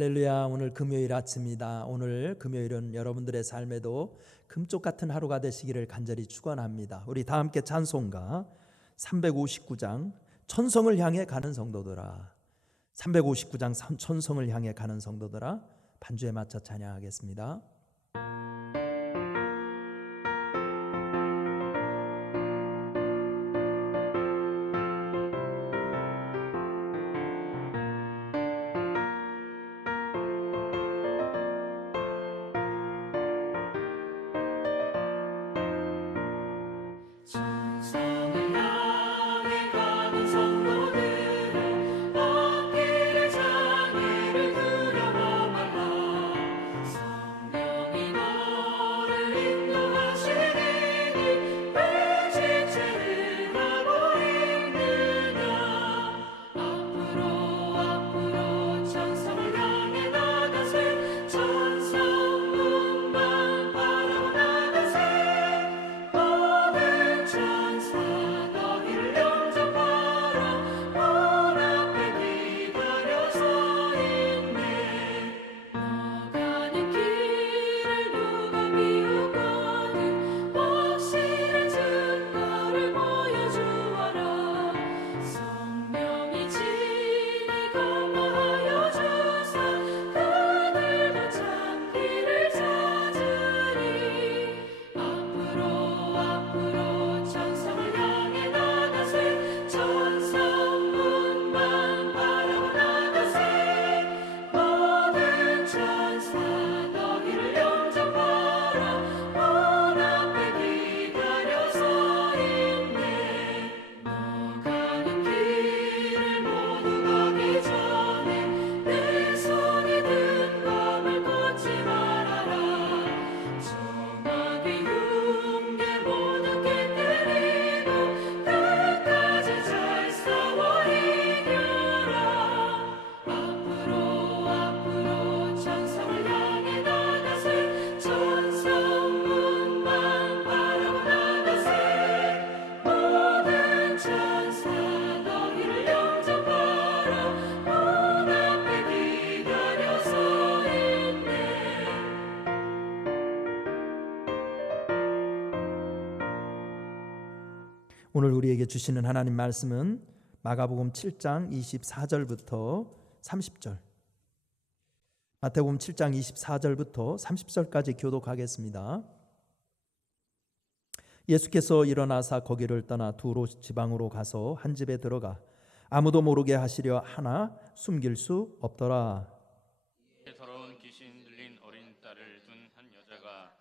할렐루야. 오늘 금요일 아침이다. 오늘 금요일은 여러분들의 삶에도 금쪽 같은 하루가 되시기를 간절히 축원합니다. 우리 다 함께 찬송가 359장 천성을 향해 가는 성도들아, 359장 천성을 향해 가는 성도들아, 반주에 맞춰 찬양하겠습니다. 천성을 향해 가는 성도들아, 앞길의 장애를 두려워 말라. 성령이 너를 인도하시리니 왜 지체를 하고 있느냐. 앞으로 천성을 향해 나가세. 천성 문만 바라보 나가세. 모든 천사 너희를 영접하라. 문 앞에 기다려 서 있네. 너 가는 길을 누가 비웃거든 확실한 증거를 보여주어라. 성령이 친히 감화하여 주사 그들과 참 길을 찾으리. 앞으로 천성을 향해 나가세. 천성 문만 바라보 나가세. 모든 천사 너희를 영접하라. 문 앞에 기다려 서 있네. 너 가는 길을 모두 가기 전에 내 손에 든 검을 꽂지 말아라. 정하게 흉계 모두 깨뜨리고 끝까지 잘 싸워 이겨라. 앞으로 천성을 향해 나가세. 천성 문만 바라보 나가세. 모든 천사 너희를 영접하라. 문 앞에 기다려 서 있네. 오늘 우리에게 주시는 하나님 말씀은 마가복음 7장 24절부터 30절, 마태복음 7장 24절부터 30절까지 교독하겠습니다. 예수께서 일어나사 거기를 떠나 두로 지방으로 가서 한 집에 들어가 아무도 모르게 하시려 하나 숨길 수 없더라. 더러운 귀신 들린 어린 딸을 둔 한 여자가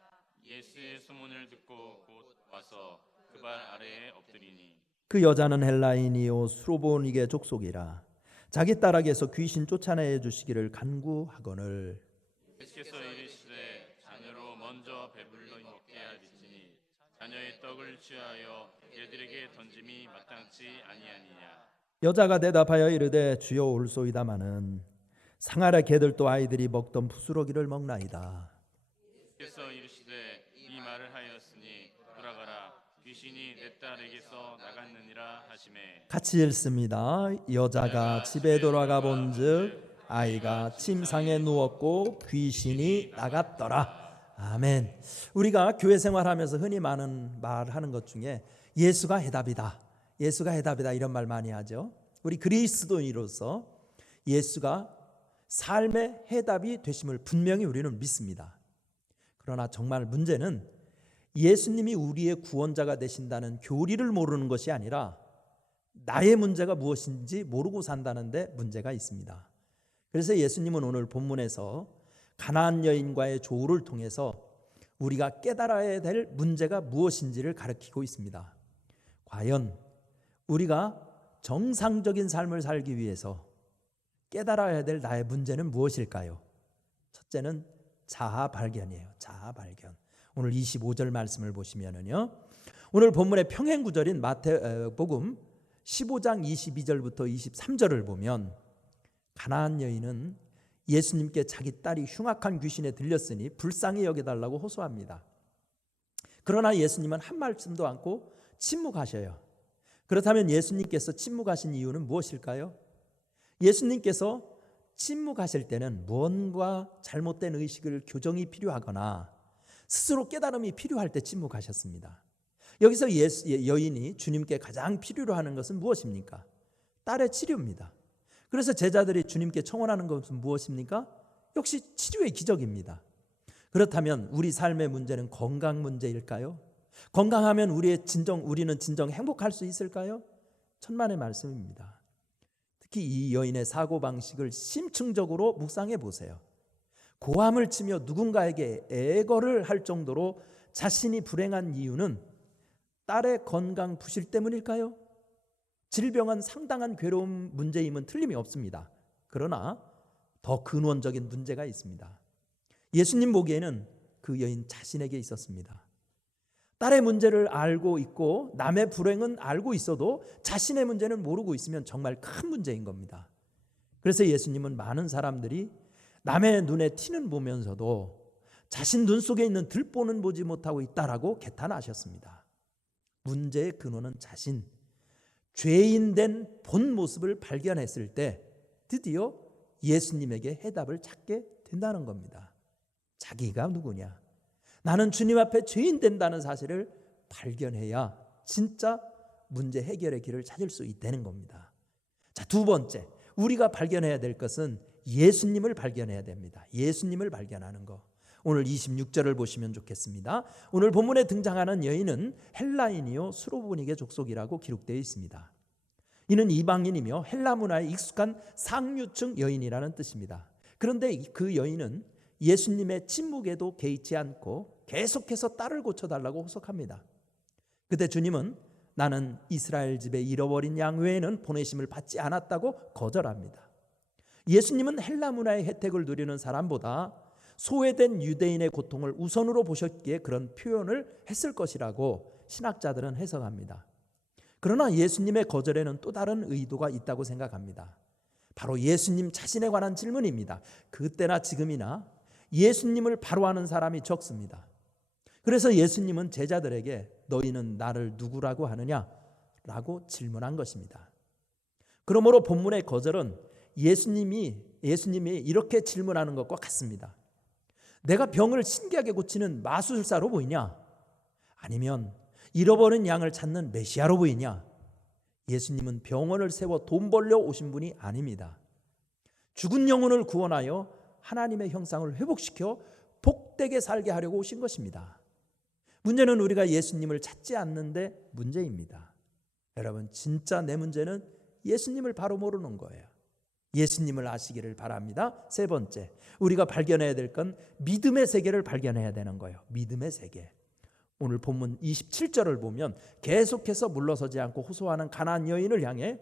예수의 소문을 듣고 곧 와서 그 발 아래에 엎드리니 그 여자는 헬라인이요 수로보니게 족속이라. 자기 딸에게서 귀신 쫓아내 주시기를 간구하거늘. 예수께서 이르시되 자녀로 먼저 배불러 먹게 할지니 자녀의 떡을 취하여 개들에게 던짐이 마땅치 아니하니냐. 여자가 대답하여 이르되 주여 올소이다마는 상아래 개들도 아이들이 먹던 부스러기를 먹나이다. 예수께서 이르시되 이 말을 하였으니 돌아가라. 귀신이 내 딸에게서 나갔느니라 하시매. 같이 읽습니다. 여자가 집에 돌아가 본즉 아이가 침상에 누웠고 귀신이 나갔더라. 아멘. 우리가 교회 생활하면서 흔히 많은 말하는 것 중에 예수가 해답이다, 예수가 해답이다 이런 말 많이 하죠. 우리 그리스도인으로서 예수가 삶의 해답이 되심을 분명히 우리는 믿습니다. 그러나 정말 문제는 예수님이 우리의 구원자가 되신다는 교리를 모르는 것이 아니라 나의 문제가 무엇인지 모르고 산다는 데 문제가 있습니다. 그래서 예수님은 오늘 본문에서 가나안 여인과의 조우를 통해서 우리가 깨달아야 될 문제가 무엇인지를 가르치고 있습니다. 과연 우리가 정상적인 삶을 살기 위해서 깨달아야 될 나의 문제는 무엇일까요? 첫째는 자아 발견이에요. 자아 발견. 오늘 25절 말씀을 보시면은요, 오늘 본문의 평행 구절인 마태복음 15장 22절부터 23절을 보면 가나안 여인은 예수님께 자기 딸이 흉악한 귀신에 들렸으니 불쌍히 여겨달라고 호소합니다. 그러나 예수님은 한 말씀도 않고 침묵하셔요. 그렇다면 예수님께서 침묵하신 이유는 무엇일까요? 예수님께서 침묵하실 때는 무언가 잘못된 의식을 교정이 필요하거나 스스로 깨달음이 필요할 때 침묵하셨습니다. 여기서 여인이 주님께 가장 필요로 하는 것은 무엇입니까? 딸의 치료입니다. 그래서 제자들이 주님께 청원하는 것은 무엇입니까? 역시 치료의 기적입니다. 그렇다면 우리 삶의 문제는 건강 문제일까요? 건강하면 우리는 진정 행복할 수 있을까요? 천만의 말씀입니다. 특히 이 여인의 사고방식을 심층적으로 묵상해 보세요. 고함을 치며 누군가에게 애거를 할 정도로 자신이 불행한 이유는 딸의 건강 부실 때문일까요? 질병은 상당한 괴로운 문제임은 틀림이 없습니다. 그러나 더 근원적인 문제가 있습니다. 예수님 보기에는 그 여인 자신에게 있었습니다. 딸의 문제를 알고 있고 남의 불행은 알고 있어도 자신의 문제는 모르고 있으면 정말 큰 문제인 겁니다. 그래서 예수님은 많은 사람들이 남의 눈에 티는 보면서도 자신 눈 속에 있는 들보는 보지 못하고 있다라고 개탄하셨습니다. 문제의 근원은 자신, 죄인된 본 모습을 발견했을 때 드디어 예수님에게 해답을 찾게 된다는 겁니다. 자기가 누구냐? 나는 주님 앞에 죄인 된다는 사실을 발견해야 진짜 문제 해결의 길을 찾을 수 있다는 겁니다. 자, 두 번째, 우리가 발견해야 될 것은 예수님을 발견해야 됩니다. 예수님을 발견하는 것. 오늘 26절을 보시면 좋겠습니다. 오늘 본문에 등장하는 여인은 헬라인이요 수로보니게 족속이라고 기록되어 있습니다. 이는 이방인이며 헬라 문화에 익숙한 상류층 여인이라는 뜻입니다. 그런데 그 여인은 예수님의 침묵에도 개의치 않고 계속해서 딸을 고쳐달라고 호소합니다. 그때 주님은 나는 이스라엘 집에 잃어버린 양 외에는 보내심을 받지 않았다고 거절합니다. 예수님은 헬라 문화의 혜택을 누리는 사람보다 소외된 유대인의 고통을 우선으로 보셨기에 그런 표현을 했을 것이라고 신학자들은 해석합니다. 그러나 예수님의 거절에는 또 다른 의도가 있다고 생각합니다. 바로 예수님 자신에 관한 질문입니다. 그때나 지금이나 예수님을 바로 아는 사람이 적습니다. 그래서 예수님은 제자들에게 너희는 나를 누구라고 하느냐? 라고 질문한 것입니다. 그러므로 본문의 거절은 예수님이 이렇게 질문하는 것과 같습니다. 내가 병을 신기하게 고치는 마술사로 보이냐? 아니면 잃어버린 양을 찾는 메시아로 보이냐? 예수님은 병원을 세워 돈 벌려 오신 분이 아닙니다. 죽은 영혼을 구원하여 하나님의 형상을 회복시켜 복되게 살게 하려고 오신 것입니다. 문제는 우리가 예수님을 찾지 않는데 문제입니다. 여러분, 진짜 내 문제는 예수님을 바로 모르는 거예요. 예수님을 아시기를 바랍니다. 세 번째, 우리가 발견해야 될 건 믿음의 세계를 발견해야 되는 거예요. 믿음의 세계. 오늘 본문 27절을 보면 계속해서 물러서지 않고 호소하는 가나안 여인을 향해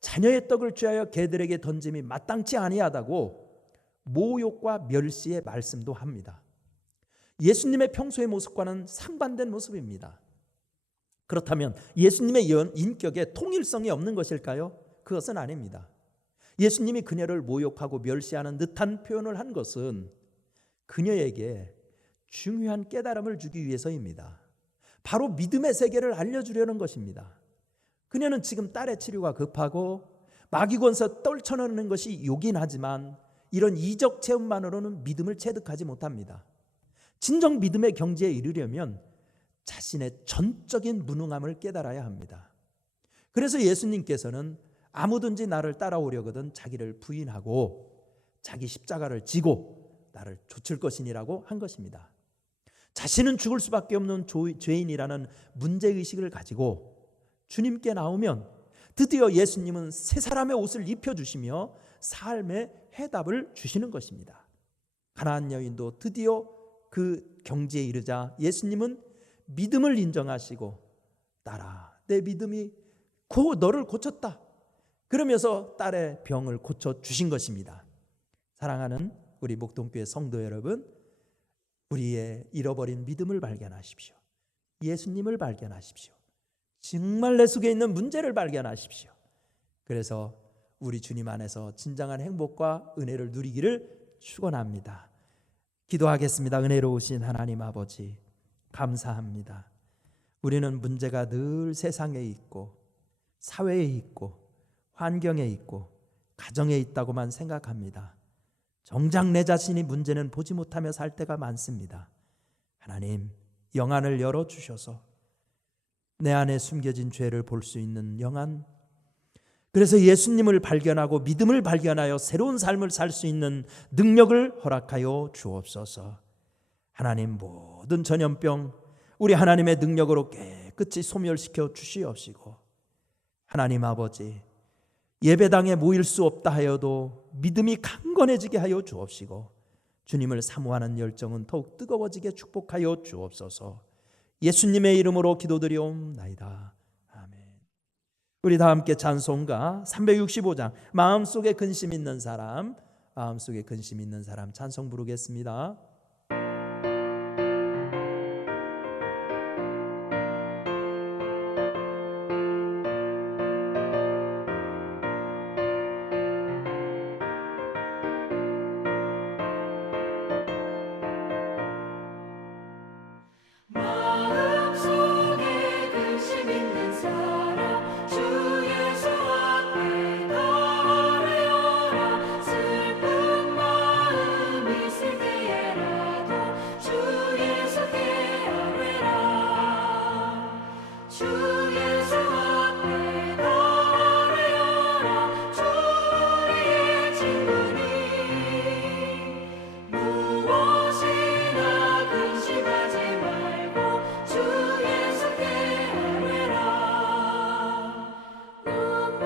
자녀의 떡을 취하여 개들에게 던짐이 마땅치 아니하다고 모욕과 멸시의 말씀도 합니다. 예수님의 평소의 모습과는 상반된 모습입니다. 그렇다면 예수님의 인격에 통일성이 없는 것일까요? 그것은 아닙니다. 예수님이 그녀를 모욕하고 멸시하는 듯한 표현을 한 것은 그녀에게 중요한 깨달음을 주기 위해서입니다. 바로 믿음의 세계를 알려주려는 것입니다. 그녀는 지금 딸의 치료가 급하고 마귀권세 떨쳐내는 것이 요긴 하지만 이런 이적 체험만으로는 믿음을 체득하지 못합니다. 진정 믿음의 경지에 이르려면 자신의 전적인 무능함을 깨달아야 합니다. 그래서 예수님께서는 아무든지 나를 따라오려거든 자기를 부인하고 자기 십자가를 지고 나를 좇을 것이니라고 한 것입니다. 자신은 죽을 수밖에 없는 죄인이라는 문제의식을 가지고 주님께 나오면 드디어 예수님은 새 사람의 옷을 입혀주시며 삶의 해답을 주시는 것입니다. 가나안 여인도 드디어 그 경지에 이르자 예수님은 믿음을 인정하시고 딸아, 내 믿음이 너를 고쳤다. 그러면서 딸의 병을 고쳐주신 것입니다. 사랑하는 우리 목동교회 성도 여러분, 우리의 잃어버린 믿음을 발견하십시오. 예수님을 발견하십시오. 정말 내 속에 있는 문제를 발견하십시오. 그래서 우리 주님 안에서 진정한 행복과 은혜를 누리기를 축원합니다. 기도하겠습니다. 은혜로우신 하나님 아버지, 감사합니다. 우리는 문제가 늘 세상에 있고 사회에 있고 환경에 있고 가정에 있다고만 생각합니다. 정작 내 자신이 문제는 보지 못하며 살 때가 많습니다. 하나님, 영안을 열어주셔서 내 안에 숨겨진 죄를 볼 수 있는 영안, 그래서 예수님을 발견하고 믿음을 발견하여 새로운 삶을 살 수 있는 능력을 허락하여 주옵소서. 하나님, 모든 전염병 우리 하나님의 능력으로 깨끗이 소멸시켜 주시옵시고, 하나님 아버지, 예배당에 모일 수 없다 하여도 믿음이 강건해지게 하여 주옵시고, 주님을 사모하는 열정은 더욱 뜨거워지게 축복하여 주옵소서. 예수님의 이름으로 기도드리옵나이다. 아멘. 우리 다 함께 찬송가 365장 마음속에 근심 있는 사람, 마음속에 근심 있는 사람 찬송 부르겠습니다. 마음속에 근심 있는 사람 주 예수 앞에 달아여라. 슬픈 마음 있을 때에라도 주 예수께 아뢰라. 주 예수 앞에 달아여라. 주 우리의 친구니 무엇이나 근심하지 말고 주 예수께 아뢰라. 눈물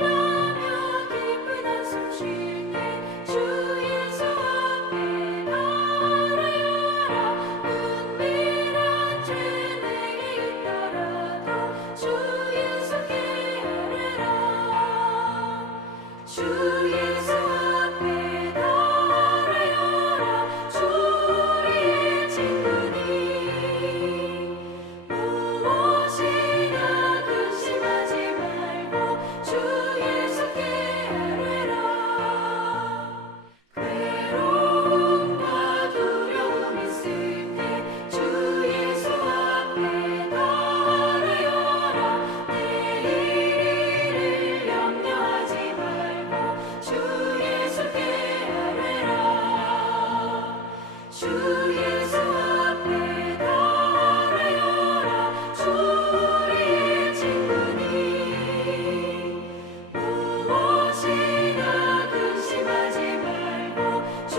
나며 깊은 한숨 쉴 때 주 예수 앞에 달아여라. 은밀한 죄 내게 있더라도 주 예수께 아뢰라. 주 예수 앞에 달아여라. 주 우리의 친구니 무엇이나 근심하지 말고 주 예수께 아뢰라. 괴로움과 두려움 있을 때 주 예수 앞에 달아여라. 내일 일을 염려하지 말고 주 예수께 아뢰라. 주 예수 앞에 달아여라. 주 우리의 친구니 무엇이나 근심하지 말고 주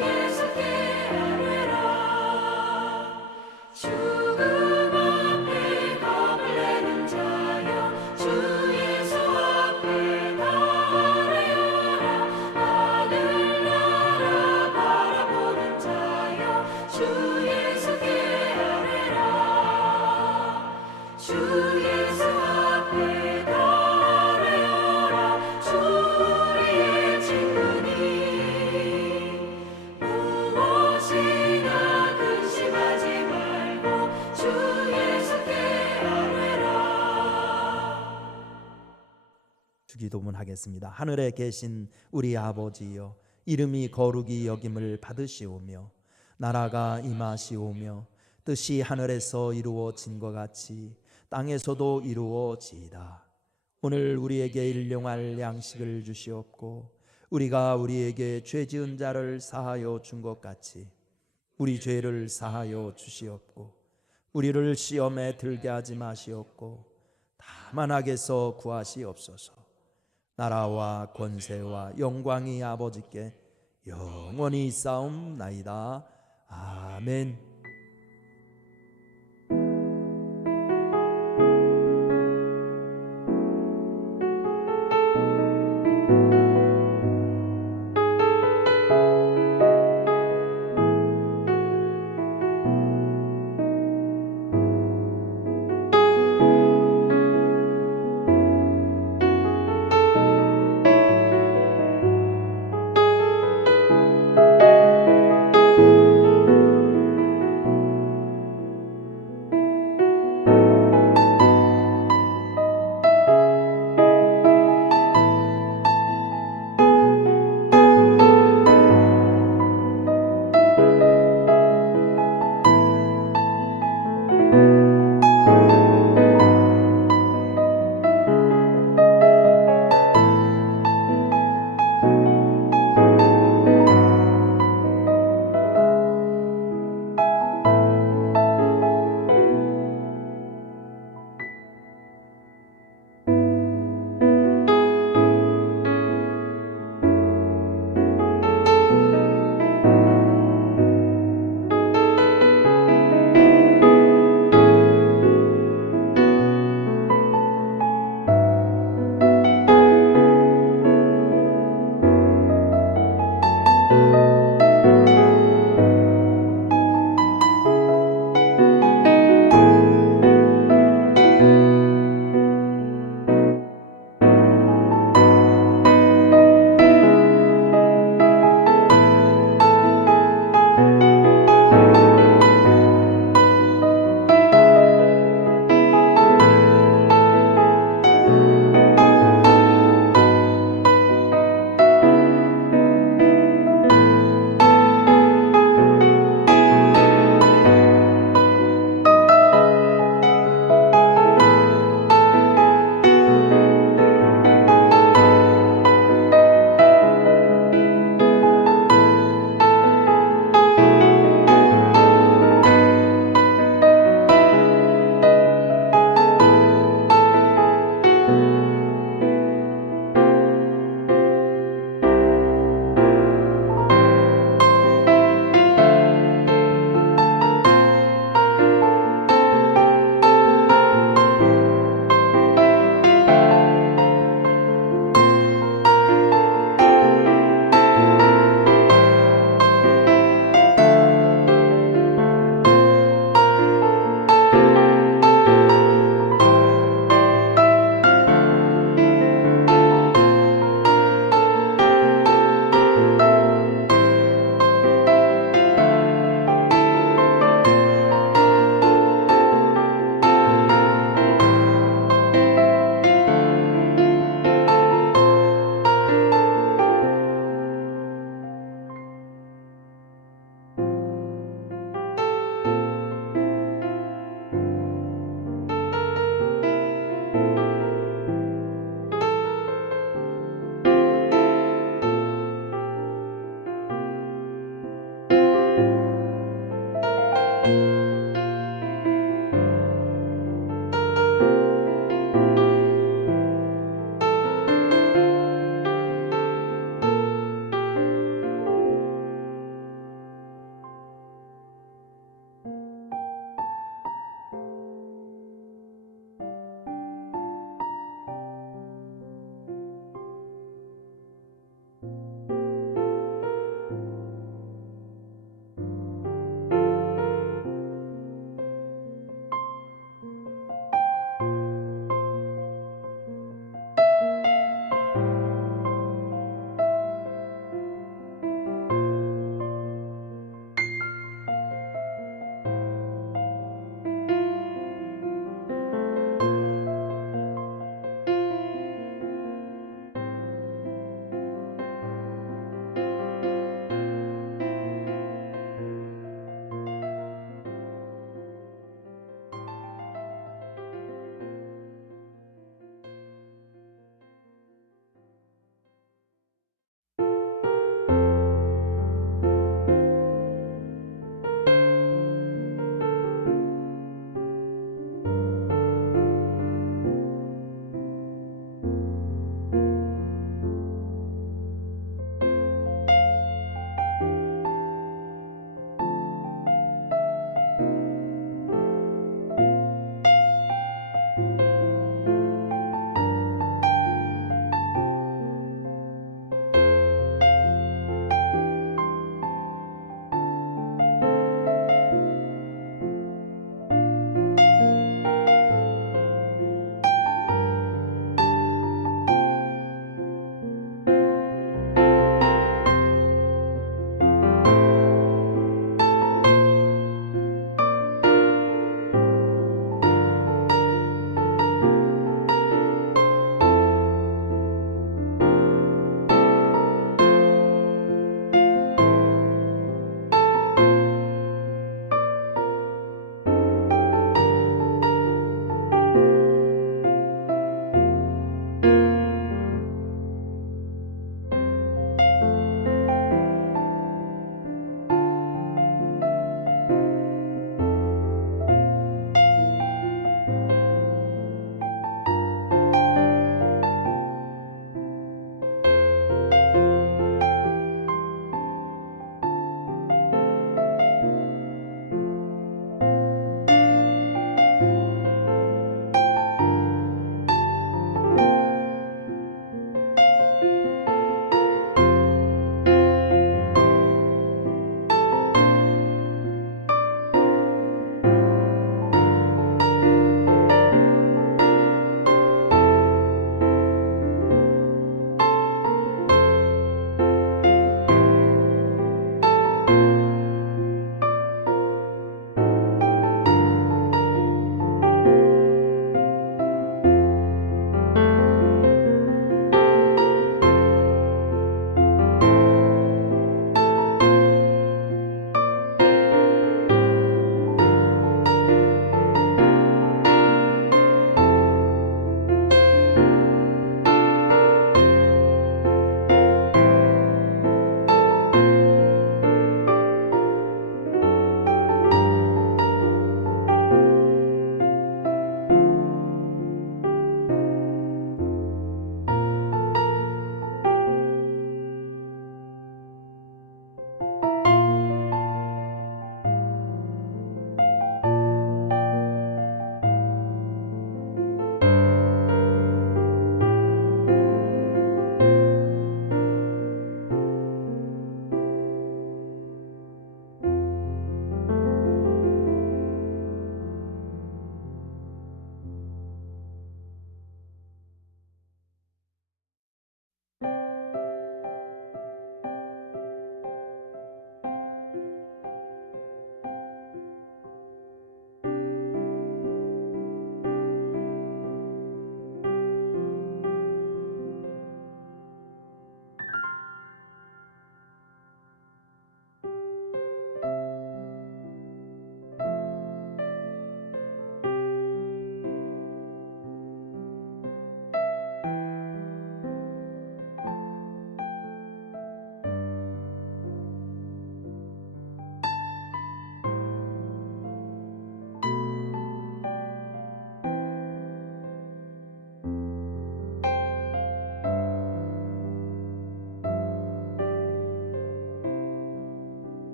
예수께 아뢰라. 죽음 앞에 겁을 내는 자여 주 예수 앞에 달아여라. 하늘나라 바라보는 자여 주 예수께 아뢰라. 주 예수 앞에 달아여라. 주 우리의 친구니 무엇이나 근심하지 말고 주 예수께 아뢰라. 주기도문 하겠습니다. 하늘에 계신 우리 아버지여, 이름이 거룩히 여김을 받으시오며 나라가 임하시오며 뜻이 하늘에서 이루어진 것 같이 땅에서도 이루어지이다. 오늘 우리에게 일용할 양식을 주시옵고 우리가 우리에게 죄 지은 자를 사하여 준 것 같이 우리 죄를 사하여 주시옵고 우리를 시험에 들게 하지 마시옵고 다만 악에서 구하시옵소서. 나라와 권세와 영광이 아버지께 영원히 있사옵나이다. 아멘. 아멘.